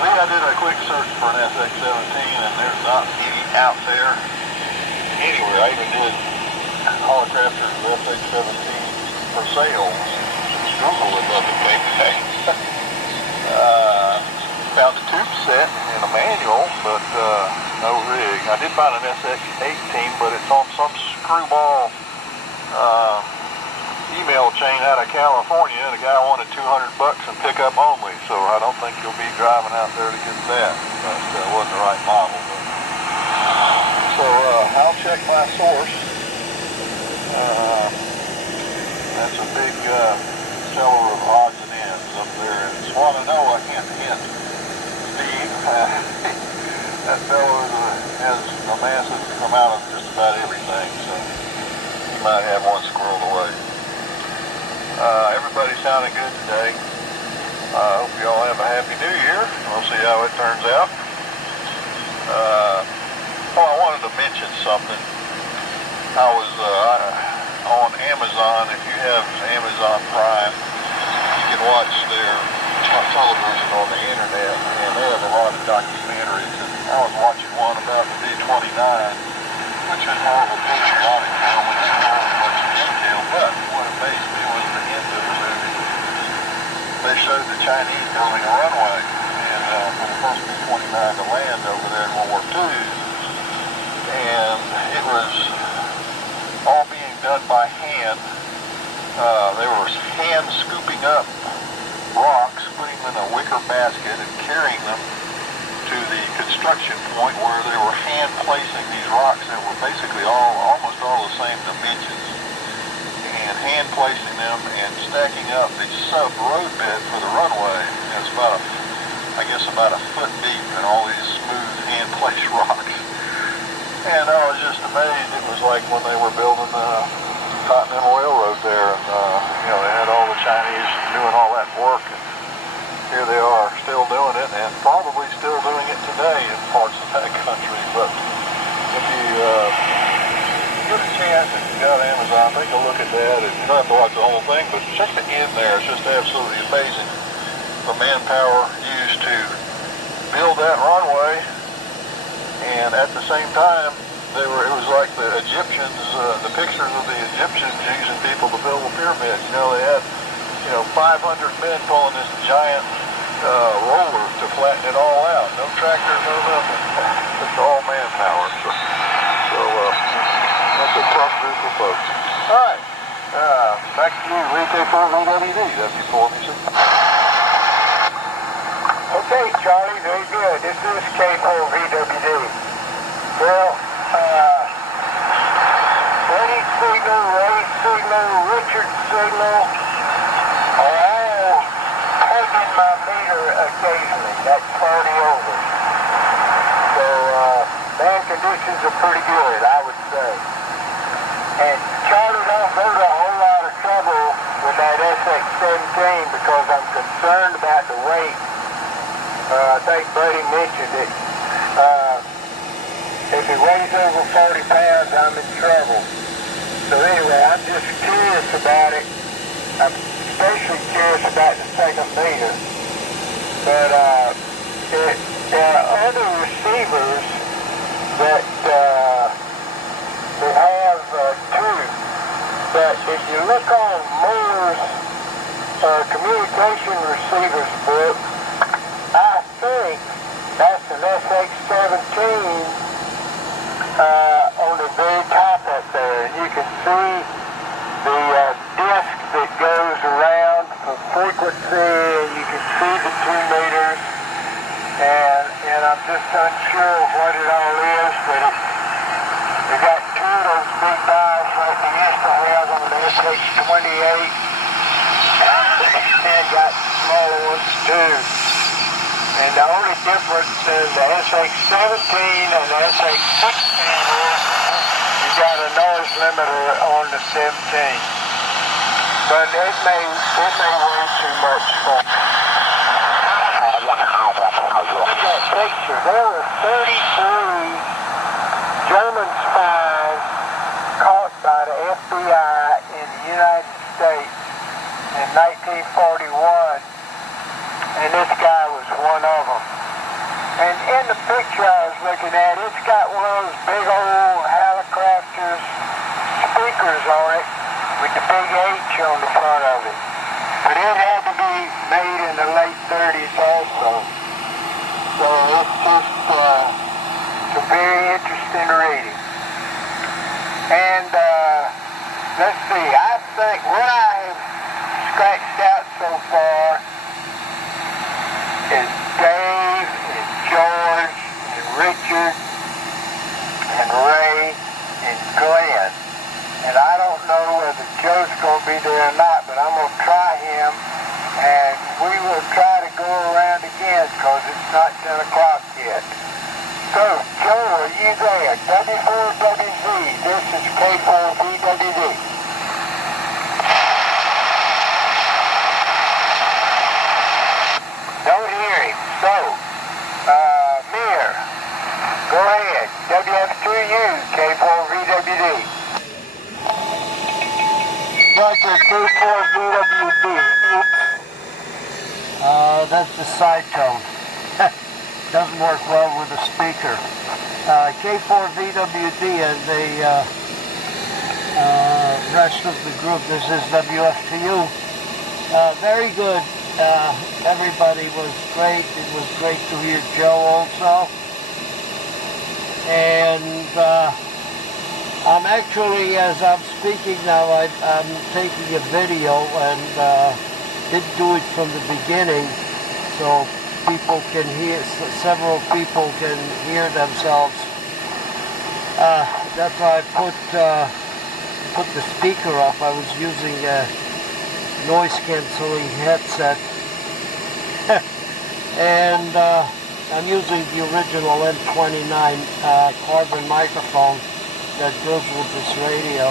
I did a quick search for an SX-17 and there's not any out there anywhere. I even did Holocrafters SX-17 for sale. Google would love to take that. Found a tube set and a manual, but no rig. I did find an SX-18, but it's on some screwball email chain out of California. The guy wanted $200 and pickup only, so I don't think you'll be driving out there to get that. But it wasn't the right model. But. So I'll check my source. That's a big seller of odds and ends up there in Swannanoa, hint. Steve, that fellow has a massive amount of just about everything, so he might have one squirreled away. Everybody sounding good today. I hope you all have a happy new year. We'll see how it turns out. I wanted to mention something. I was on Amazon. If you have Amazon Prime, you can watch their television on the internet, and they have a lot of documentaries. And I was watching one about the B-29, which is more of a patriotic film, which is not much detail, but what amazed me was the end of the movie. They showed the Chinese building a runway, and for the first B-29 to land over there in World War II, and it was all being done by hand. They were hand scooping up rocks, putting them in a wicker basket and carrying them to the construction point where they were hand placing these rocks that were basically almost all the same dimensions, and hand placing them and stacking up the sub road bed for the runway. And it's about about a foot deep in all these smooth hand placed rocks. And I was just amazed. It was like when they were building the Continental Railroad there, and they had all the Chinese doing all that work, and here they are still doing it, and probably still doing it today in parts of that country. But if you get a chance, if you got Amazon, take a look at that. And you don't have to watch the whole thing, but check the end there. It's just absolutely amazing. The manpower used to build that runway, and at the same time, it was like the Egyptians, the pictures of the Egyptians using people to build the pyramids. They had 500 men pulling this giant roller to flatten it all out. No tractors, no nothing. It's all manpower. So that's a tough group of folks. All right, back to you, VK4VWD. W4 Mission. Okay, Charlie, very good. This is K4VWD. Well, Freddie signal, Ray signal, Richard signal are all plugging my meter occasionally. That's 40 over. So, band conditions are pretty good, I would say. And Charlie, don't go to a whole lot of trouble with that SX-17 because I'm concerned about the weight. I think Buddy mentioned it. If it weighs over 40 pounds, I'm in trouble. So anyway, I'm just curious about it. I'm especially curious about the second meter. But there are other receivers that have too. But if you look on Meir's communication receivers book, I think that's an SX-17 on the very top up there. And you can see the disc that goes around for frequency, and you can see the 2 meters. And I'm just unsure of what it all is, but they got 2 of those big dials like they used to have on the SX-28, and got smaller ones too. And the only difference in the SX-17 and the SX-16 is you got a noise limiter on the 17. But it may weigh too much for me. Look at that picture. There were 33 German spies caught by the FBI in the United States in 1941. And this guy was one of them. And in the picture I was looking at, it's got one of those big old Hallicrafters speakers on it with the big H on the front of it. But it had to be made in the late 30s also. So it's just some very interesting reading. And let's see, I think what I have scratched out so far is Dave and George and Richard and Ray and Glenn. And I don't know whether Joe's going to be there or not, but I'm going to try him, and we will try to go around again because it's not 10 o'clock yet. So, Joe, are you there? W4WZ, this is K4VWD. Don't hear him. So, Meir, go ahead. WF2U, K4VWD. Roger, K4VWD. That's the side tone. Doesn't work well with the speaker. K4VWD and the rest of the group. This is WF2U. Very good. Everybody was great. It was great to hear Joe also. And I'm actually, as I'm speaking now, I'm taking a video and didn't do it from the beginning, so people can hear, several people can hear themselves. That's why I put the speaker up. I was using a noise cancelling headset. And I'm using the original M29 carbon microphone that goes with this radio.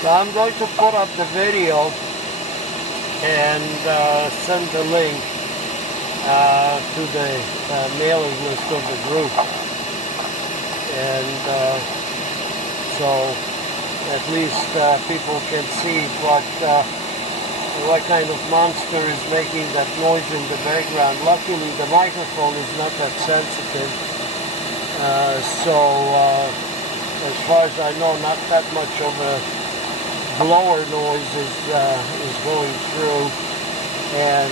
So I'm going to put up the video and send the link to the mailing list of the group. And so at least people can see what kind of monster is making that noise in the background. Luckily the microphone is not that sensitive, as far as I know, not that much of a blower noise is going through. And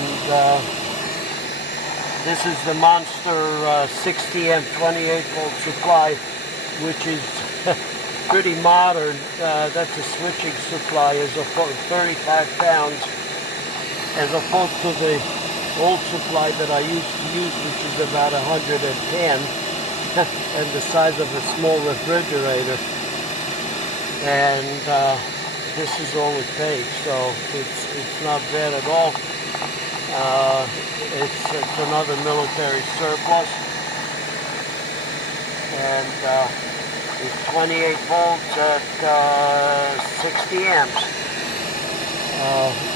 this is the Monster 60 amp 28 volt supply, which is pretty modern. That's a switching supply, as opposed to 35 pounds, as opposed to the old supply that I used to use, which is about 110 and the size of a small refrigerator. And this is all it takes, so it's not bad at all. It's another military surplus, and it's 28 volts at 60 amps.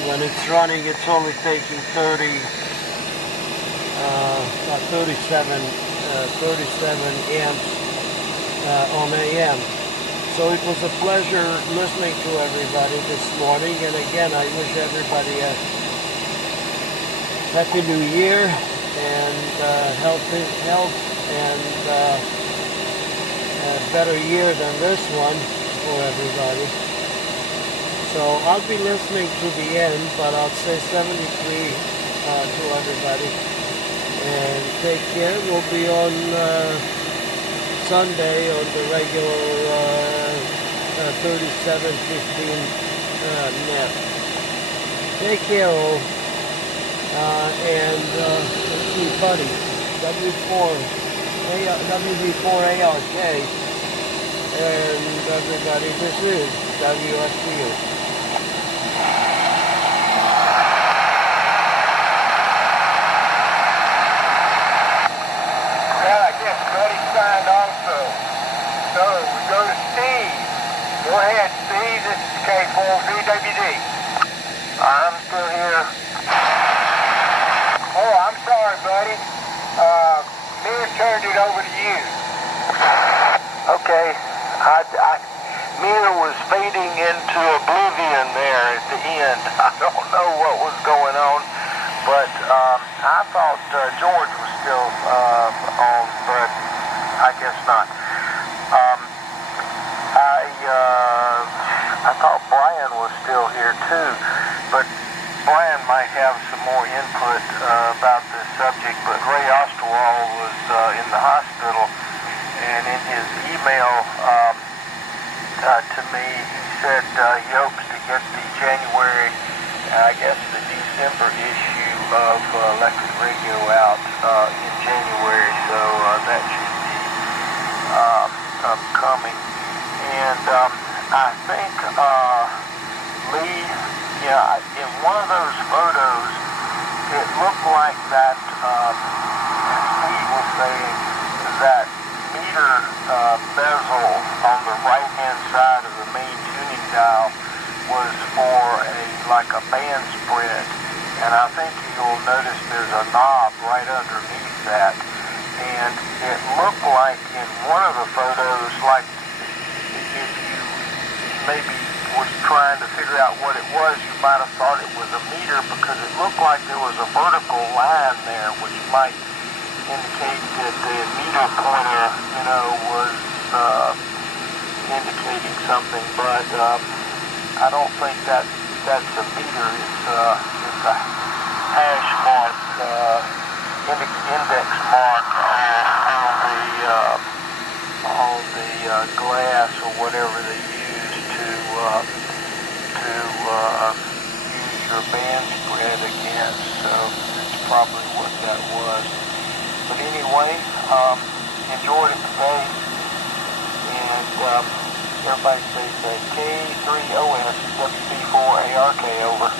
When it's running, it's only taking 37 amps on AM. So it was a pleasure listening to everybody this morning, and again, I wish everybody a Happy New Year and health and a better year than this one for everybody. So I'll be listening to the end, but I'll say 73 to everybody. And take care. We'll be on Sunday on the regular 3715 net. Take care all. Let's see, buddy, WV4ARK, and everybody, this is WF2U. Well, I guess Buddy signed also. So we go to Steve. Go ahead, Steve. This is K4VWD. I'm still here. Oh, I'm sorry, buddy. Meir turned it over to you. Okay. Meir was fading into oblivion there at the end. I don't know what was going on, but I thought George was still on, but I guess not. I thought Brian was still here too, but Brian might have some more input about this subject. But Ray Osterwald was in the hospital, and in his email to me, he said he hopes to get the January, I guess the December issue of Electric Radio out in January, so that should be upcoming. And I think Lee, in one of those photos, it looked like that, as Steve was saying, that meter bezel on the right-hand side of the main tuning dial was for like a band spread. And I think you'll notice there's a knob right underneath that. And it looked like in one of the photos, like if you maybe was trying to figure out what it was, you might have thought it was a meter, because it looked like there was a vertical line there, which might indicate that the meter pointer, was indicating something. But I don't think that's a meter. It's a hash mark, index mark on the glass or whatever they use to use your band spread against. So that's probably what that was. But anyway, enjoyed it today, and everybody stay safe. K3OS WB4ARK over.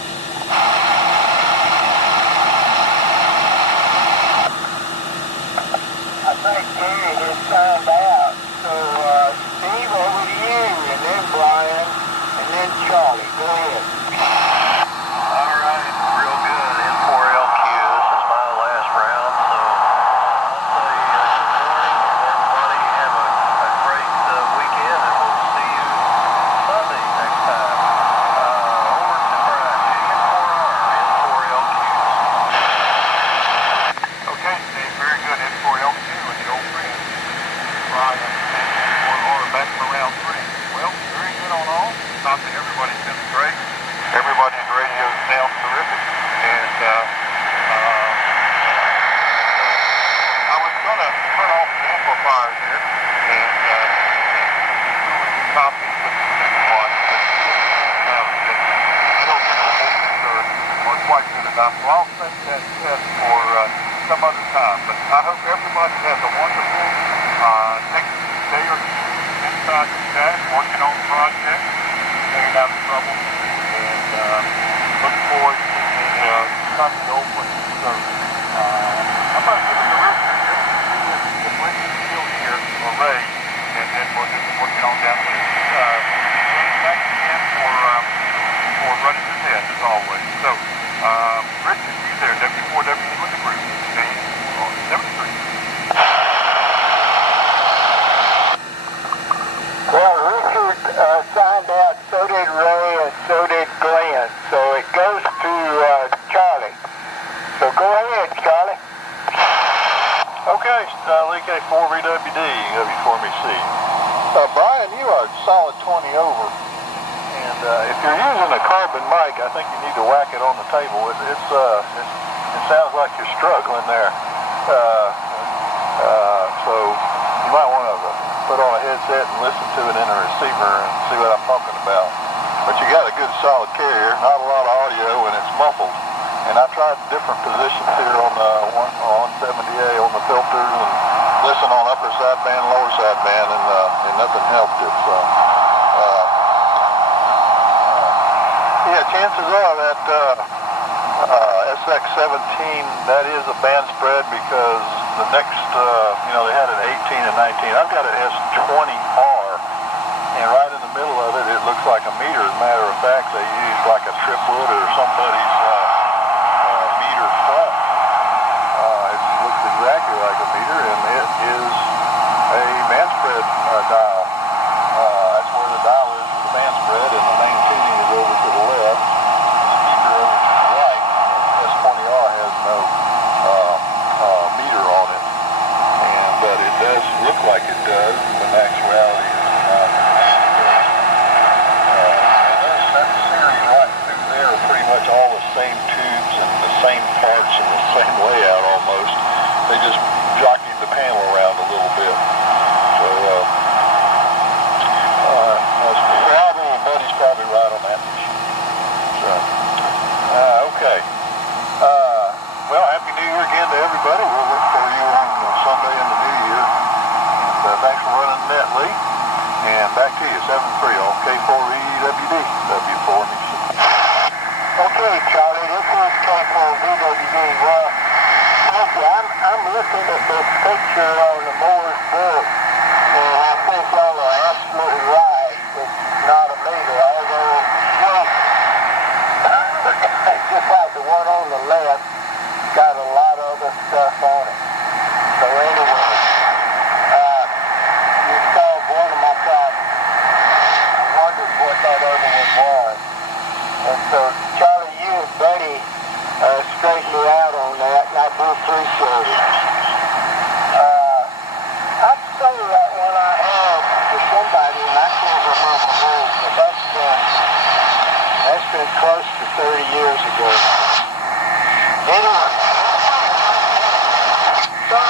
I think Gary has signed out, so Steve, over to you, and then Brian, and then Charlie. Go ahead. All right, real good. N4LQ. This is my last round, so I'll say good morning. Everybody have a great weekend, and we'll see you Sunday next time. Over to Brian. N4R, N4LQ. Okay, Steve, very good. N4LQ and the old friend Brian or back for round 3. Well, very good on all. Thought that everybody's been great. Everybody's radio sounds terrific, and I was going to turn off the amplifier here and copy the one, but still are quite good enough. So I'll save that test for some other time. But I hope everybody has a wonderful next day or two inside the shack working on projects, staying out of trouble, and look forward to the Sunday open. So I'm going to give it to Richard just to see if Richard's still here, or Ray, and then we'll get working on down there. Thanks again for running the test as always. So Richard, you there, W4W with the group, and 73. Well, Richard signed out, so did Ray, and so did Glenn. So it goes to Charlie. So go ahead, Charlie. Okay, Lee K4VWD, W4MEC. Brian, you are solid 20 over. And if you're using a carbon mic, I think you need to whack it on the table. It sounds like you're struggling there. So you might want to put on a headset and listen to it in a receiver and see what I'm talking about. But you got a good solid carrier, not a lot of audio, and it's muffled. And I tried different positions here on the 170A on the filters, and listen on upper sideband, lower sideband, and nothing helped it. So yeah, chances are that SX17, that is a band spread, because the next, they had an 18 and 19. I've got an S20R, and right in the middle of it, it looks like a meter. As a matter of fact, they used like a triplet or somebody's meter front. It looks exactly like a meter, and it is a band spread dial. That's where the dial is for the band spread, and the main tuning is over to the left. The speaker over to the right. S20R has no almost. They just jockeyed the panel around a little bit. So, Buddy's probably right on that issue. So, okay. Well, Happy New Year again to everybody. We'll look for you on Sunday in the New Year. And thanks for running the net, Lee. And back to you, 7-3 on K4VWD, W4 Mississippi. Okay, Charlie, this is K4VWD. Well, thank you. I'm looking at this picture on the Moore's book, and I think y'all are absolutely right. It's not a meter, although it's just like the one on the left, got a lot of other stuff on it. So anyway, you solved one of my problems. I wondered what that other one was. And so, Charlie, you and Buddy straightened me out on that, and I do appreciate it. I'd say that one I had with somebody, and I can't remember who, but that's been close to 30 years ago. Anyway, so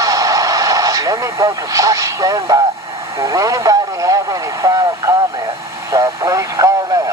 let me take a quick standby. Does anybody have any final comments? Please call now.